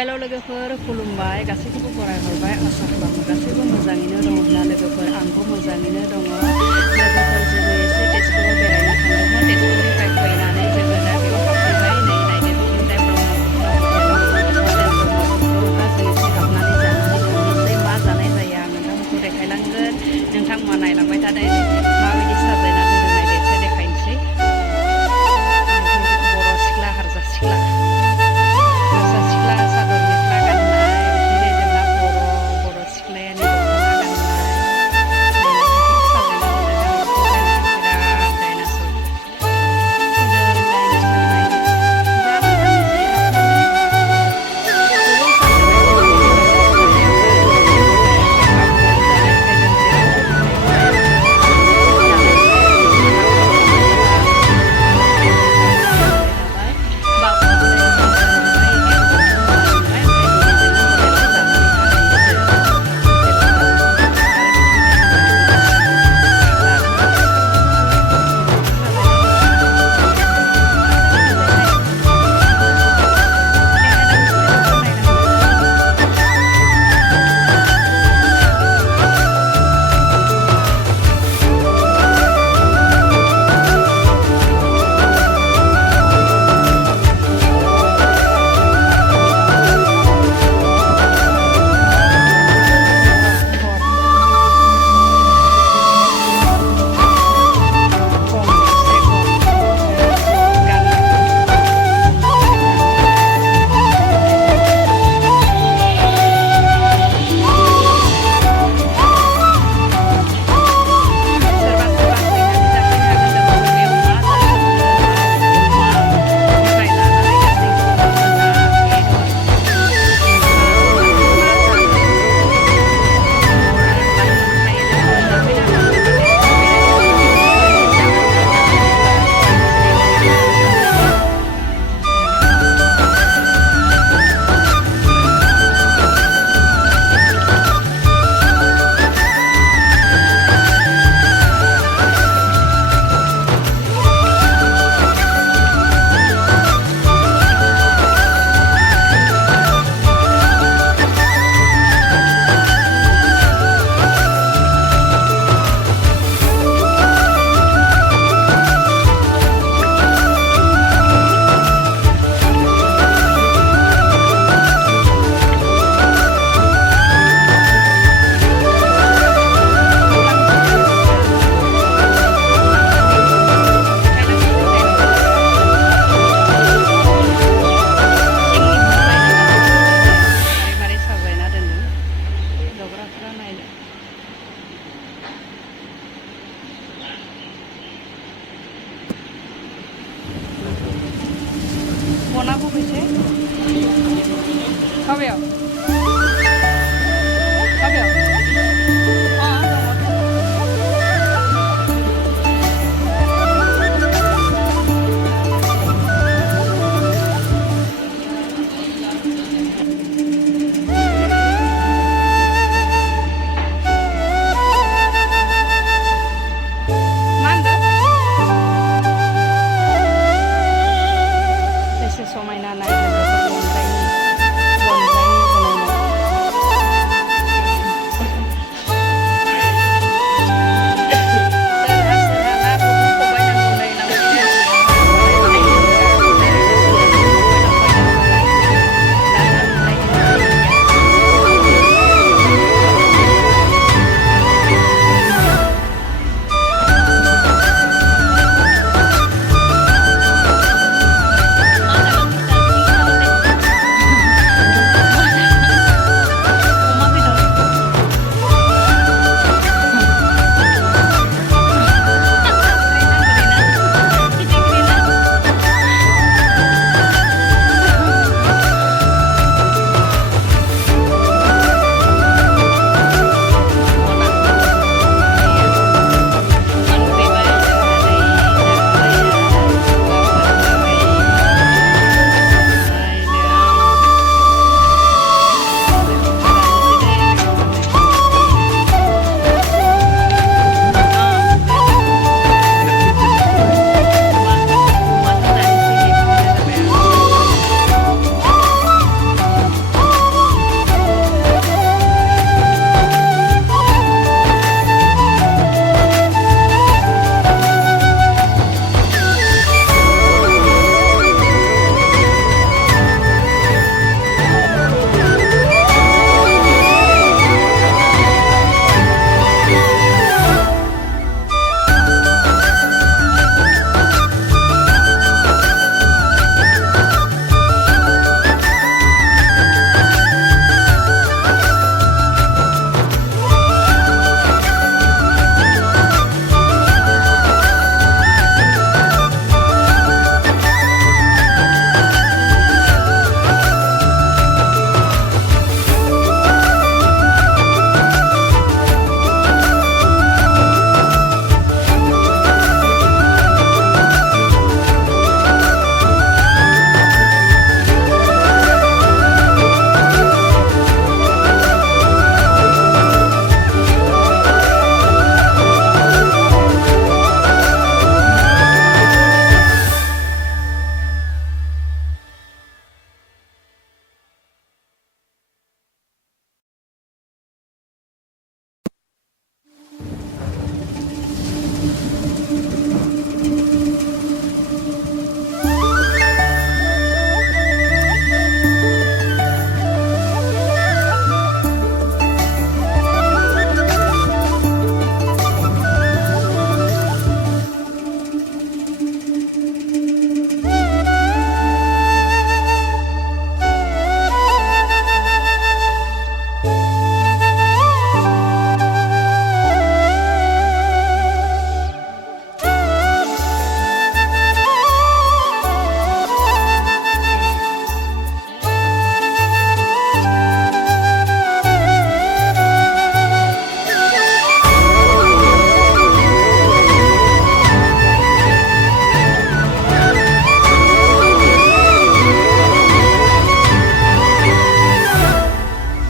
हेल' लोगोफोर खुलुमबाय गासैखौबो बरायहरबाय आसा खालामो गासैबो मोजाङैनो दङब्ला लोगोफोर आंबो मोजाङैनो दङ लोगोफोर जोङो एसे तेजपुराव बेरायनो थांदोंमोन तेजपुरनिफ्राय फैनानै जोङो दा बेयाव हाबफैबाय नै नायदो बिथिंजाय ब्रह्मपुत्र हटेल ब्रह्मपुत्रआवहा जों एसे हाबनानै जानानै थांनोसै मा जानाय जायो आं नोंथांमोनखौ देखायलांगोन नोंथांमोना नायलांबाय थादो माबायदि साजायना दोनदों नायदो एसे देखायनोसै बर' सिख्ला हारसा सिख्ला सादर मेख्ला गाननाय बिथिंजाय जोंना बर' सिख्लायानि दख'ना गाननाय नायनो बिथिं साजायना दोनदों आं बिथिंजाय बिथिं बिराद डाइनासर डाइनासर नायनो जा मोजांसै हाबनानै गोबाव सानदोंमोन पापर जानायखाय जों जेरावबो थांनाय जायाखै Mona bu bize. Kau ya?